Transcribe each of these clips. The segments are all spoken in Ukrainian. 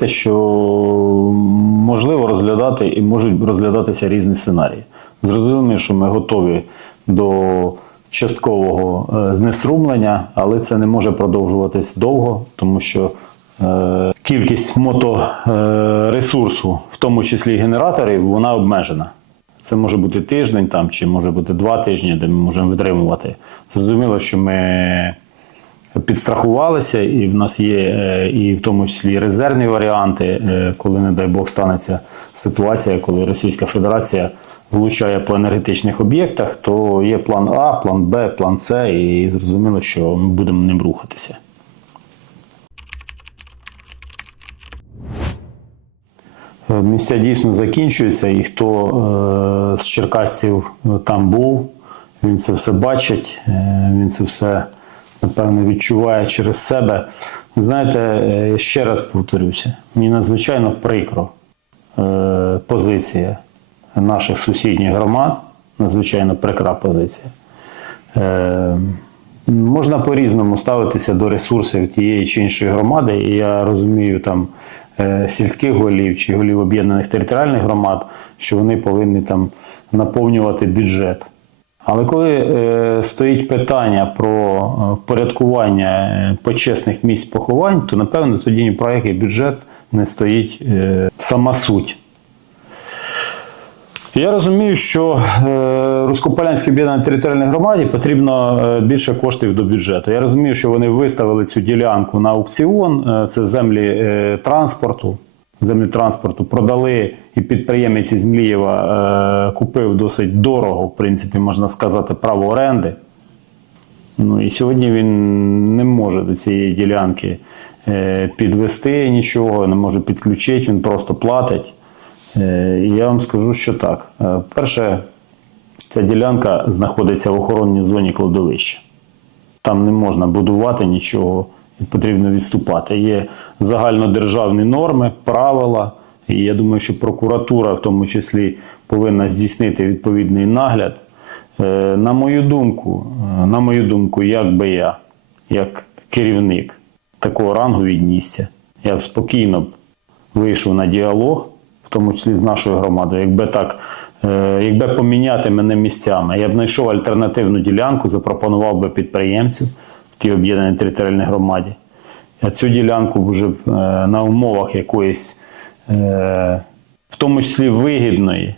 Говорити, що можливо розглядати і можуть розглядатися різні сценарії. Зрозуміло, що ми готові до часткового е, знесрумлення, але це не може продовжуватись довго, тому що е, кількість моторесурсу, в тому числі генераторів, вона обмежена. Це може бути тиждень там, чи може бути два тижні, де ми можемо витримувати. Зрозуміло, що ми підстрахувалися, і в нас є е, і в тому числі резервні варіанти, е, коли, не дай Бог, станеться ситуація, коли Російська Федерація влучає по енергетичних об'єктах, то є план А, план Б, план С, і зрозуміло, що ми будемо ним рухатися. Е, Місця дійсно закінчуються, і хто е, з черкасців там був, він це все бачить, е, він це все, напевно, відчуває через себе. Знаєте, е, ще раз повторюся, мені надзвичайно прикро е, позиція наших сусідніх громад, надзвичайно прикра позиція. Е, Можна по-різному ставитися до ресурсів тієї чи іншої громади, і я розумію там сільських голів чи голів об'єднаних територіальних громад, що вони повинні там наповнювати бюджет. Але коли е, стоїть питання про е, впорядкування е, почесних місць поховань, то напевно тоді ні про який бюджет не стоїть сама суть. Я розумію, що Руськополянській об'єднаній територіальній громаді потрібно більше коштів до бюджету. Я розумію, що вони виставили цю ділянку на аукціон. Це землі транспорту. Землі транспорту продали, і підприємець із Млієва е, купив досить дорого, в принципі, можна сказати, право оренди. Ну і сьогодні він не може до цієї ділянки е, підвести нічого, не може підключити, він просто платить. Е, І я вам скажу, що так. Е, Перше, ця ділянка знаходиться в охоронній зоні кладовища. Там не можна будувати нічого, потрібно відступати. Є загальнодержавні норми, правила. І я думаю, що прокуратура в тому числі повинна здійснити відповідний нагляд. Е, На мою думку, е, на мою думку, як би я, як керівник такого рангу віднісся, я б спокійно вийшов на діалог, в тому числі з нашою громадою. Якби так, е, якби поміняти мене місцями, я б знайшов альтернативну ділянку, запропонував би підприємцю в тій об'єднаній територіальній громаді. Я цю ділянку вже е, на умовах якоїсь, е, в тому числі вигідної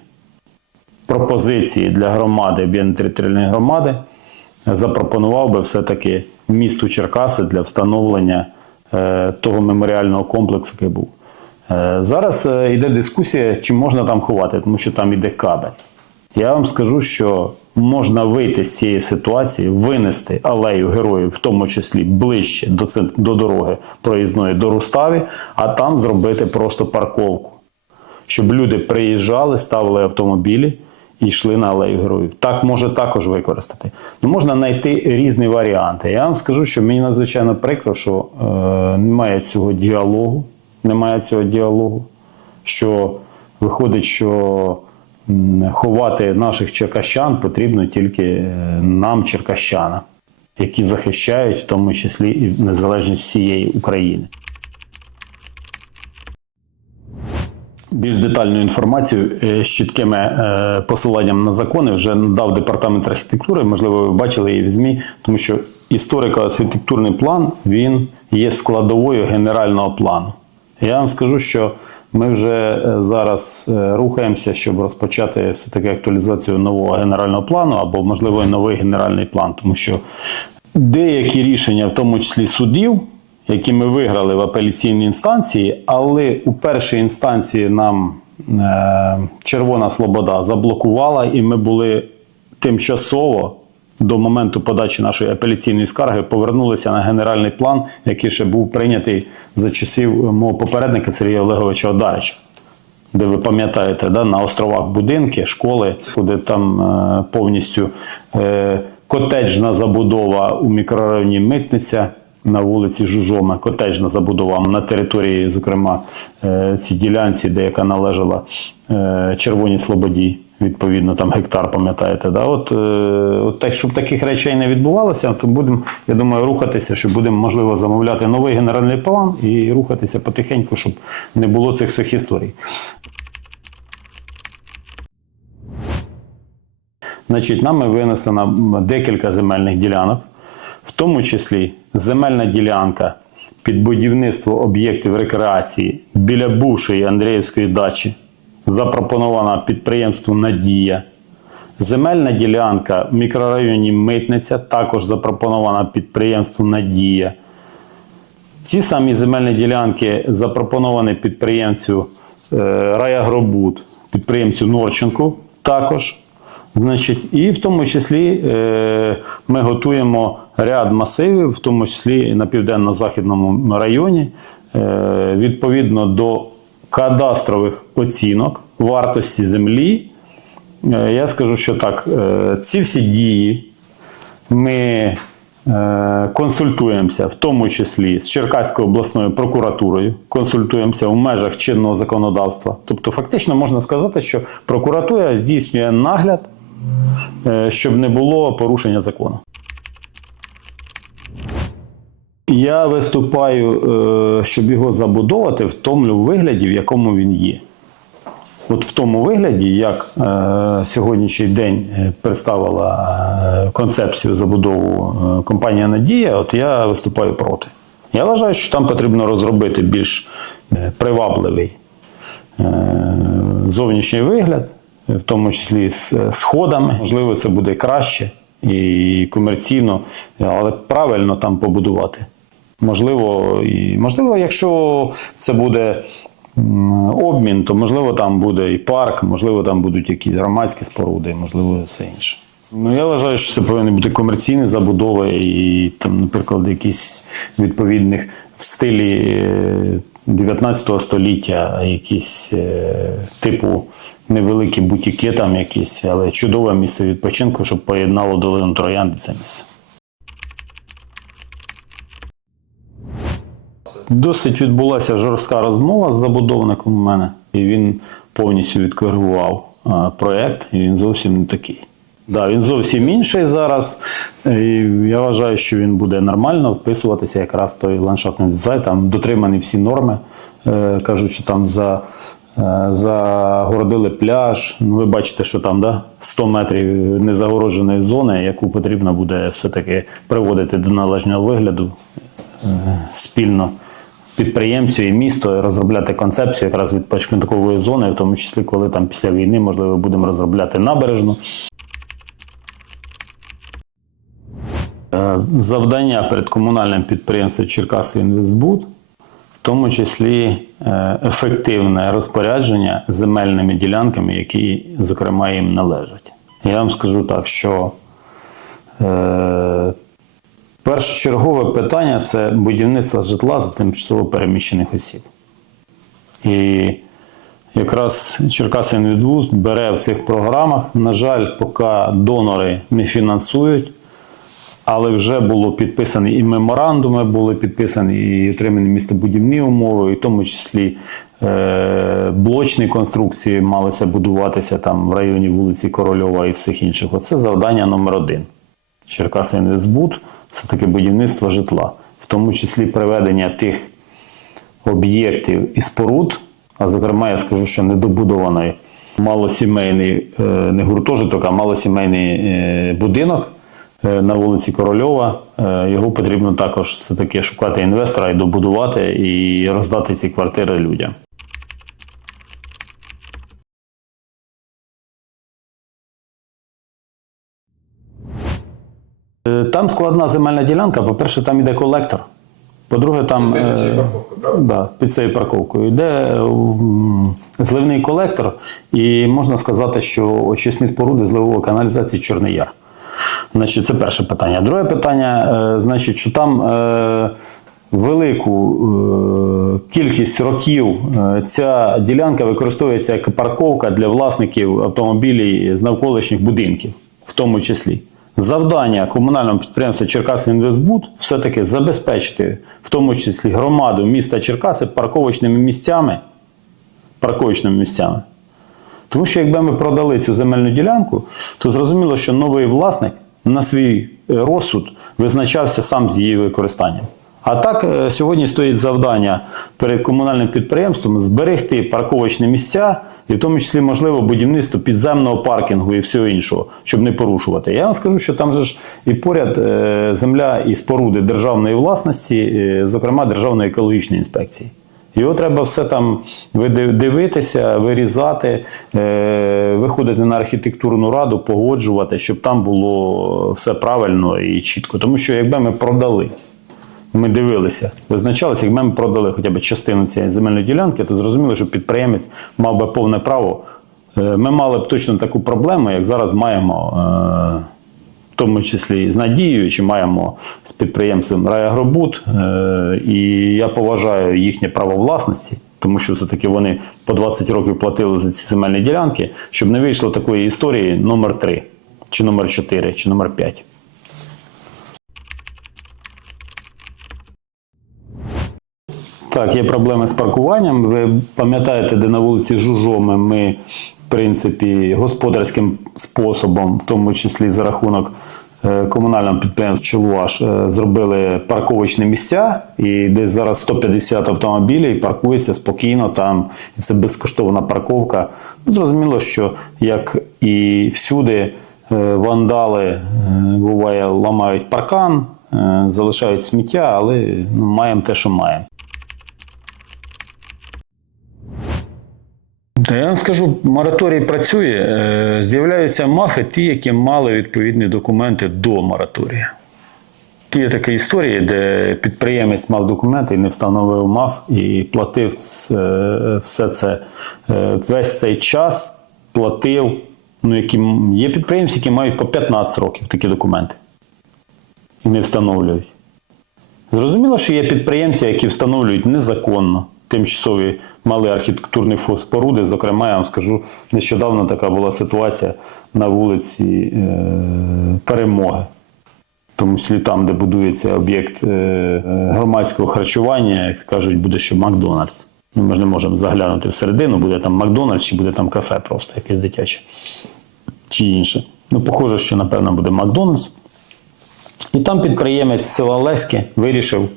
пропозиції для громади, об'єднаної територіальної громади, запропонував би все-таки місту Черкаси для встановлення е, того меморіального комплексу, який був. Зараз йде дискусія, чи можна там ховати, тому що там йде кабель. Я вам скажу, що можна вийти з цієї ситуації, винести алею героїв, в тому числі ближче до, до дороги проїзної до Руставі, а там зробити просто парковку щоб люди приїжджали, ставили автомобілі і йшли на алею героїв. Так може також використати. Ну, можна знайти різні варіанти. Я вам скажу, що мені надзвичайно прикро, що е, немає цього діалогу. Немає цього діалогу. Що виходить, що ховати наших черкащан потрібно тільки е, нам, черкащанам, які захищають в тому числі і незалежність всієї України. Більш детальну інформацію е, з чіткими е, посиланням на закони вже надав департамент архітектури. Можливо, ви бачили її в ЗМІ, тому що історико-архітектурний план він є складовою генерального плану. Я вам скажу, що ми вже е, зараз е, рухаємося, щоб розпочати все-таки актуалізацію нового генерального плану або, можливо, новий генеральний план, тому що деякі рішення, в тому числі судів, які ми виграли в апеляційній інстанції, але у першій інстанції нам е, Червона Слобода заблокувала, і ми були тимчасово до моменту подачі нашої апеляційної скарги повернулися на генеральний план, який ще був прийнятий за часів мого попередника Сергія Олеговича Одарича. Де ви пам'ятаєте, да, на островах будинки, школи, куди там е, повністю е, котеджна забудова у мікрорайоні Митниця на вулиці Жужома, котеджна забудова на території, зокрема, е, цій ділянці, де яка належала е, Червоній Слободі. Відповідно там гектар, пам'ятаєте. Да? От, е, от так, щоб таких речей не відбувалося, то будемо, я думаю, рухатися, що будемо можливо замовляти новий генеральний план і рухатися потихеньку, щоб не було цих всіх історій. Значить, нами винесено декілька земельних ділянок, в тому числі земельна ділянка під будівництво об'єктів рекреації біля бувшої Андріївської дачі, запропонована підприємству Надія. Земельна ділянка в мікрорайоні Митниця також запропонована підприємству Надія. Ці самі земельні ділянки запропоновані підприємцю е, Райагробуд, підприємцю Норченку також. Значить, і в тому числі е, ми готуємо ряд масивів, в тому числі на південно-західному районі, е, відповідно до кадастрових оцінок вартості землі. Е, я скажу, що так, е, ці всі дії ми е, консультуємося, в тому числі з Черкаською обласною прокуратурою, консультуємося в межах чинного законодавства. Тобто, фактично можна сказати, що прокуратура здійснює нагляд, щоб не було порушення закону. Я виступаю, е, щоб його забудовувати в тому вигляді, в якому він є. От в тому вигляді, як е, сьогоднішній день е, представила концепцію забудову компанія Надія, от я виступаю проти. Я вважаю, що там потрібно розробити більш привабливий зовнішній вигляд, в тому числі з сходами. Можливо, це буде краще і комерційно, але правильно там побудувати. Можливо, і можливо, якщо це буде обмін, то можливо там буде і парк, можливо, там будуть якісь громадські споруди, можливо, все інше. Ну, я вважаю, що це повинні бути комерційні забудови і там, наприклад, якісь відповідних в стилі е, 19 століття, якісь е, типу невеликі бутіки, там якісь, але чудове місце відпочинку, щоб поєднало долину Троянди це місце. Досить відбулася жорстка розмова з забудовником у мене, і він повністю відкоригував проєкт, і він зовсім не такий. Да, він зовсім інший зараз. І я вважаю, що він буде нормально вписуватися якраз в той ландшафтний дизайн. Там дотримані всі норми. Е, кажуть, що там за, е, загородили пляж. Ну, ви бачите, що там да, 100 метрів незагородженої зони, яку потрібно буде все-таки приводити до належного вигляду спільно підприємцю і місто розробляти концепцію якраз відпочинкової зони, в тому числі, коли там після війни, можливо, будемо розробляти набережну. Е, Завдання перед комунальним підприємством Черкаси Інвестбуд, в тому числі е, ефективне розпорядження земельними ділянками, які, зокрема, їм належать. Я вам скажу так, що е, Першочергове питання це будівництво житла за тимчасово переміщених осіб. І якраз Черкасинвідвуз бере в цих програмах. На жаль, поки донори не фінансують, але вже було підписані і меморандуми, були підписані і отримані містобудівні умови, і в тому числі е, блочні конструкції малися будуватися там в районі вулиці Корольова і всіх інших. Оце завдання номер один. Черкаси Інвестбуд це таке будівництво житла, в тому числі приведення тих об'єктів і споруд, а зокрема, я скажу, що недобудований малосімейний е, не гуртожиток, а малосімейний е, будинок е, на вулиці Корольова. Його потрібно також все таки шукати інвестора і добудувати і роздати ці квартири людям. Там складна земельна ділянка. По-перше, там іде колектор. По-друге, там Під цією е, парковкою, да, під цією парковкою йде зливний колектор, і можна сказати, що очисні споруди зливової каналізації Чорний Яр. Значить, це перше питання. Друге питання, е, значить, що там е, велику е, кількість років е, ця ділянка використовується як парковка для власників автомобілів з навколишніх будинків, в тому числі. Завдання комунального підприємства Черкаси Інвестбуд все-таки забезпечити, в тому числі громаду міста Черкаси, парковочними місцями, парковочними місцями. Тому що якби ми продали цю земельну ділянку, то зрозуміло, що новий власник на свій е, розсуд визначався сам з її використанням. А так е, сьогодні стоїть завдання перед комунальним підприємством зберегти парковочні місця, і в тому числі можливо будівництво підземного паркінгу і всього іншого, щоб не порушувати. Я вам скажу, що там же ж і поряд е, земля і споруди державної власності, е, зокрема Державної екологічної інспекції. Його треба все там дивитися, вирізати, е, виходити на архітектурну раду, погоджувати, щоб там було все правильно і чітко. Тому що якби ми продали, ми дивилися, визначалися, якби ми продали хоча б частину цієї земельної ділянки, то зрозуміло, що підприємець мав би повне право. Е, Ми мали б точно таку проблему, як зараз маємо. е, в тому числі з Надією, чи маємо з підприємцем Райагробуд. Е, І я поважаю їхнє право власності, тому що все-таки вони по 20 років платили за ці земельні ділянки, щоб не вийшло такої історії номер 3, чи номер 4, чи номер 5. Так, є проблеми з паркуванням. Ви пам'ятаєте, де на вулиці Жужоми ми, в принципі, господарським способом, в тому числі за рахунок е, комунального підприємства Челуаш, е, зробили парковочні місця, і десь зараз 150 автомобілів паркується спокійно там. І це безкоштовна парковка. Ну, зрозуміло, що як і всюди, е, вандали буває ламають паркан, залишають сміття, але ну, маємо те, що маємо. Та я вам скажу, мораторій працює. Е, З'являються мафи, ті, які мали відповідні документи до мораторія. Є такі історії, де підприємець мав документи і не встановив МАФ і платив е, все це е, весь цей час платив. Ну, які, є підприємці, які мають по 15 років такі документи і не встановлюють. Зрозуміло, що є підприємці, які встановлюють незаконно тимчасові мали архітектурні споруди. Зокрема, я вам скажу, нещодавно така була ситуація на вулиці е, Перемоги. Тому числі там, де будується об'єкт е, громадського харчування, як кажуть, буде ще Макдональдс. Ну, ми ж не можемо заглянути всередину, буде там Макдональдс чи буде там кафе просто якесь дитяче чи інше. Ну, похоже, що напевно буде Макдональдс. І там підприємець села Леське вирішив,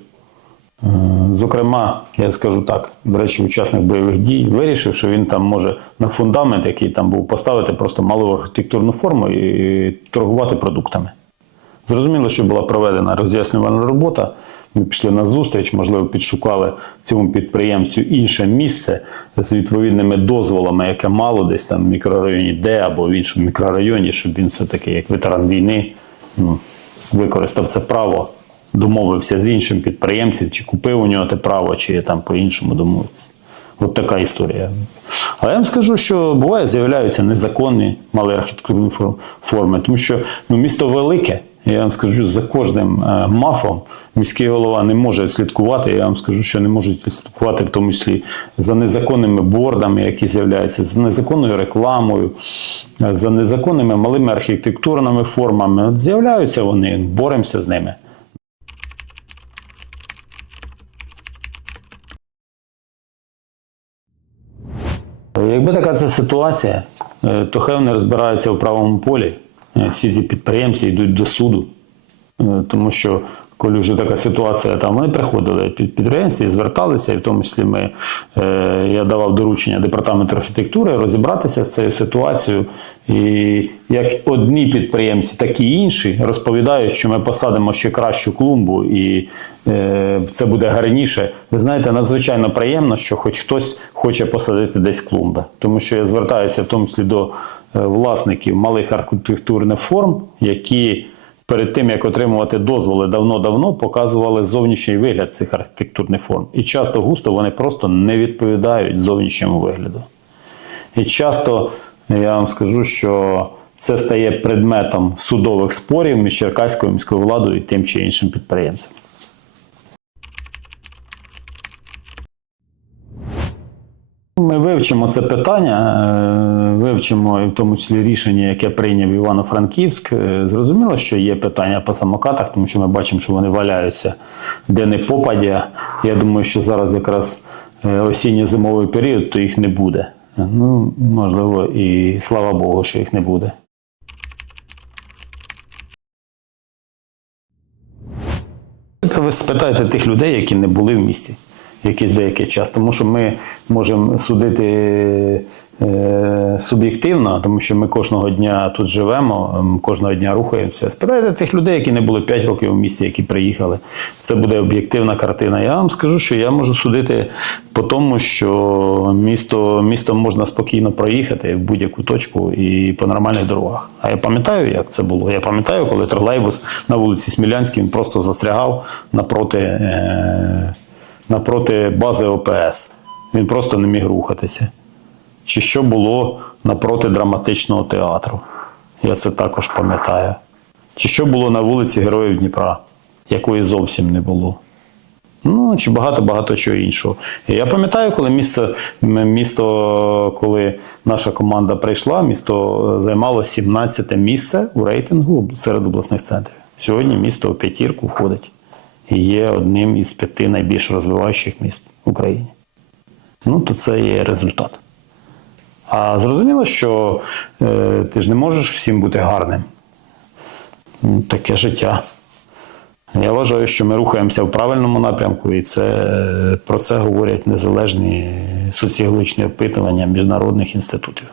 е, зокрема, я скажу так, до речі, учасник бойових дій, вирішив, що він там може на фундамент, який там був, поставити просто малу архітектурну форму і торгувати продуктами. Зрозуміло, що була проведена роз'яснювальна робота. Ми пішли на зустріч, можливо, підшукали цьому підприємцю інше місце з відповідними дозволами, яке мало десь там в мікрорайоні Д або в іншому мікрорайоні, щоб він все-таки, як ветеран війни, ну, використав це право, домовився з іншим підприємцем, чи купив у нього те право, чи там по-іншому домовився. От така історія. Але я вам скажу, що буває, з'являються незаконні мали архітектурні форми, тому що ну, місто велике. Я вам скажу, за кожним е, мафом міський голова не може слідкувати. Я вам скажу, що не можуть слідкувати, в тому числі за незаконними бордами, які з'являються, за незаконною рекламою, е, за незаконними малими архітектурними формами. От з'являються вони, боремося з ними. Якби така ця ситуація, е, то хай вони розбираються в правому полі. Е, Всі ці підприємці йдуть до суду, Е, тому що коли вже така ситуація, там вони приходили під підприємці, зверталися, і в тому числі ми, е, я давав доручення департаменту архітектури розібратися з цією ситуацією. І як одні підприємці, так і інші розповідають, що ми посадимо ще кращу клумбу і е, це буде гарніше. Ви знаєте, надзвичайно приємно, що хоч хтось хоче посадити десь клумби. Тому що я звертаюся в тому числі до е, власників малих архітектурних форм, які перед тим як отримувати дозволи давно-давно показували зовнішній вигляд цих архітектурних форм. І часто густо вони просто не відповідають зовнішньому вигляду. І часто я вам скажу, що це стає предметом судових спорів між Черкаською міською владою і тим чи іншим підприємцем. Ми вивчимо це питання, е, вивчимо і в тому числі рішення, яке прийняв Івано-Франківськ. Е, Зрозуміло, що є питання по самокатах, тому що ми бачимо, що вони валяються де не попадя. Я думаю, що зараз якраз е, осінньо-зимовий період, то їх не буде. Ну, можливо, і слава Богу, що їх не буде. Ви спитайте тих людей, які не були в місті якийсь деякий час, тому що ми можемо судити е, суб'єктивно, тому що ми кожного дня тут живемо, ем, кожного дня рухаємося. Спитайте тих людей, які не були 5 років у місті, які приїхали. Це буде об'єктивна картина. Я вам скажу, що я можу судити по тому, що місто, місто можна спокійно проїхати в будь-яку точку і по нормальних дорогах. А я пам'ятаю, як це було. Я пам'ятаю, коли тролейбус на вулиці Смілянській просто застрягав напроти. Е- напроти бази ОПС. Він просто не міг рухатися. Чи що було напроти драматичного театру? Я це також пам'ятаю. Чи що було на вулиці Героїв Дніпра, якої зовсім не було. Ну, чи багато-багато чого іншого. Я пам'ятаю, коли місто, місто, коли наша команда прийшла, місто займало 17 місце у рейтингу серед обласних центрів. Сьогодні місто у п'ятірку входить є одним із п'яти найбільш розвиваючих міст в Україні. Ну, то це є результат. А зрозуміло, що е, ти ж не можеш всім бути гарним. Ну, Таке життя. Я вважаю, що ми рухаємося в правильному напрямку, і це, про це говорять незалежні соціологічні опитування міжнародних інститутів.